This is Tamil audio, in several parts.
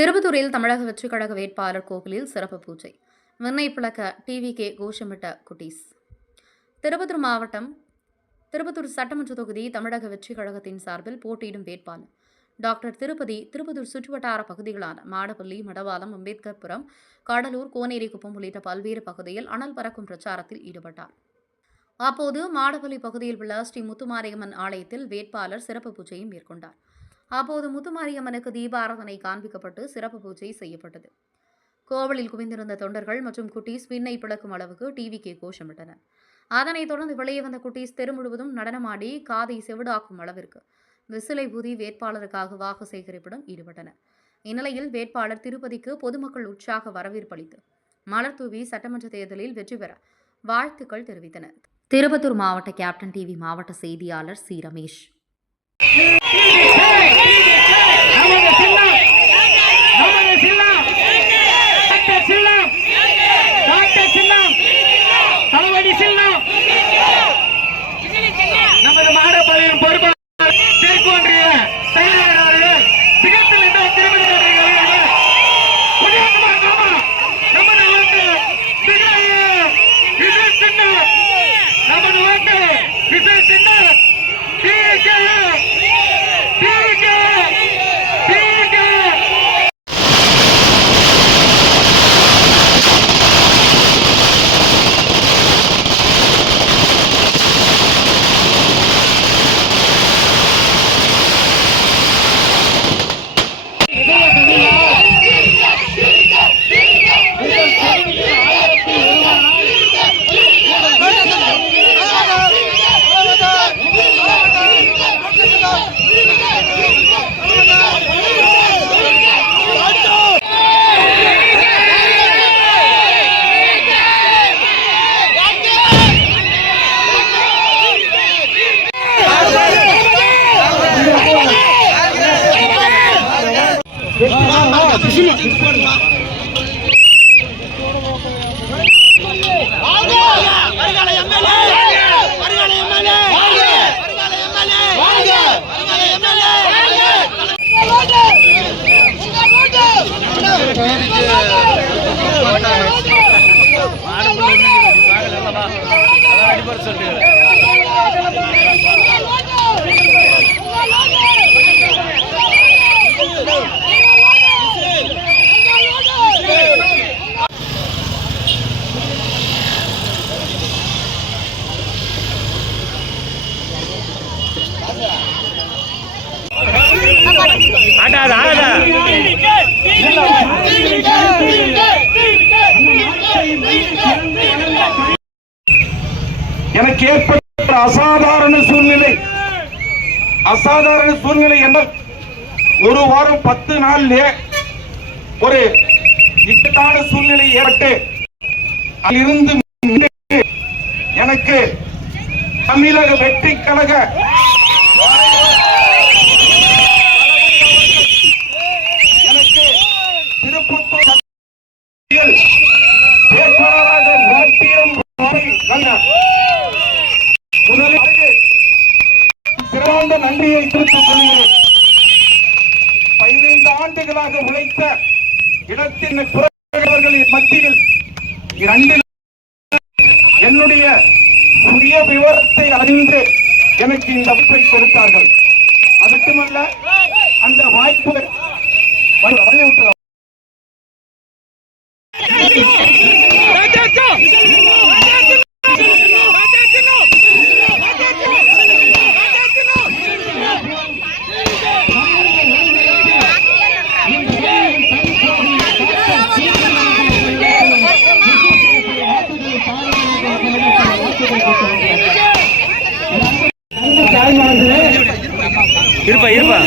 திருப்பத்தூரில் தமிழக வெற்றிக் கழக வேட்பாளர் கோவிலில் சிறப்பு பூஜை. விண்ணை பிளக்க டிவிகே கோஷமிட்ட குட்டீஸ். திருப்பத்தூர் மாவட்டம் திருப்பத்தூர் சட்டமன்ற தொகுதி தமிழக வெற்றிக் கழகத்தின் சார்பில் போட்டியிடும் வேட்பாளர் டாக்டர் திருப்பதி திருப்பத்தூர் சுற்றுவட்டார பகுதிகளான மாடப்பள்ளி, மடவாளம், அம்பேத்கர்புரம், கடலூர், கோனேரிக்குப்பம் உள்ளிட்ட பல்வேறு பகுதியில் அனல் பறக்கும் பிரச்சாரத்தில் ஈடுபட்டார். அப்போது மாடப்பள்ளி பகுதியில் உள்ள ஸ்ரீ முத்துமாரியம்மன் ஆலயத்தில் வேட்பாளர் சிறப்பு பூஜையை மேற்கொண்டார். அப்போது முத்துமாரியம்மனுக்கு தீபாராதனை காண்பிக்கப்பட்டு சிறப்பு பூஜை செய்யப்பட்டது. கோவிலில் குவிந்திருந்த தொண்டர்கள் மற்றும் குட்டீஸ் விண்ணை பிளக்கும் அளவுக்கு டிவிகே கோஷமிட்டனர். அதனைத் தொடர்ந்து வெளியே வந்த குட்டீஸ் தெரு முழுவதும் நடனமாடி காதை செவிடாக்கும் அளவிற்கு விசிலை ஊதி வேட்பாளருக்காக வாக்கு சேகரிப்பிடம் ஈடுபட்டனர். இந்நிலையில் வேட்பாளர் திருப்பதிக்கு பொதுமக்கள் உற்சாக வரவேற்பு அளித்து மலர் தூவி சட்டமன்ற தேர்தலில் வெற்றி பெற வாழ்த்துக்கள் தெரிவித்தனர். திருப்பத்தூர் மாவட்ட கேப்டன் டிவி மாவட்ட செய்தியாளர் சி. ரமேஷ். நமது மாடப்பள்ளியின் பொறுப்பாளர் தெற்கொன்றிய செயலாளர் அவர்கள் சிகத்தில் இந்த எனக்கு ஏற்பட்ட அசாதாரண சூழ்நிலை என்ற ஒரு வாரம் 10 நாள்ல ஒரு இக்கட்டான சூழ்நிலை ஏற்பட்டு அதிலிருந்து எனக்கு தமிழக வெற்றி கழக எனக்கு திருப்பத்தூர் வேட்பாளராக வாட்டியம் வந்தார். முதலில் சிறந்த நன்றியை தெரிவித்துக் கொள்கிறேன். 15 ஆண்டுகளாக உழைத்த இடத்தின் புறவர்களின் மத்தியில் என்னுடைய சுய விவரத்தை அறிந்து எனக்கு இந்த வாய்ப்பை கொடுத்தார்கள். அது மட்டுமல்ல, அந்த வாய்ப்பு வழிவிட்டு இருப்பா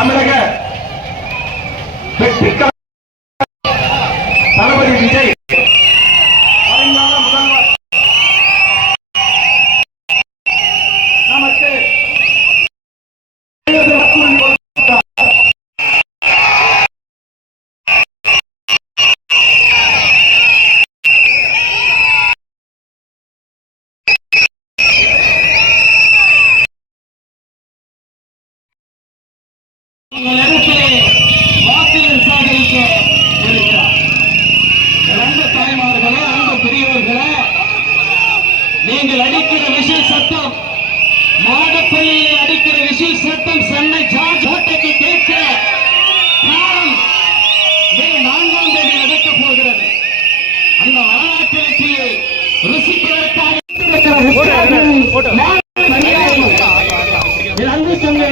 தமிழக வெற்றி தளபதி விஜய் வருங்கால முதல்வர் நமக்கு வாக்குறுதி கொடுத்தார். உங்களிடத்திலே வாக்குகள் சேகரிக்க இருக்கிறார். அன்பு தாய்மார்களே, அன்பு பெரியவர்களே, நீங்கள் அடிக்கிற விசில் சத்தம், மாடப்பள்ளியில் அடிக்கிற விசில் சத்தம் சென்னை ஜார்ஜ் கோட்டைக்கு கேட்க காலம் மே 4ஆம் தேதி நடக்கப் போகிறது. அந்த வரலாற்று வெற்றியை ருசிப்பதற்காக அன்பு சொந்த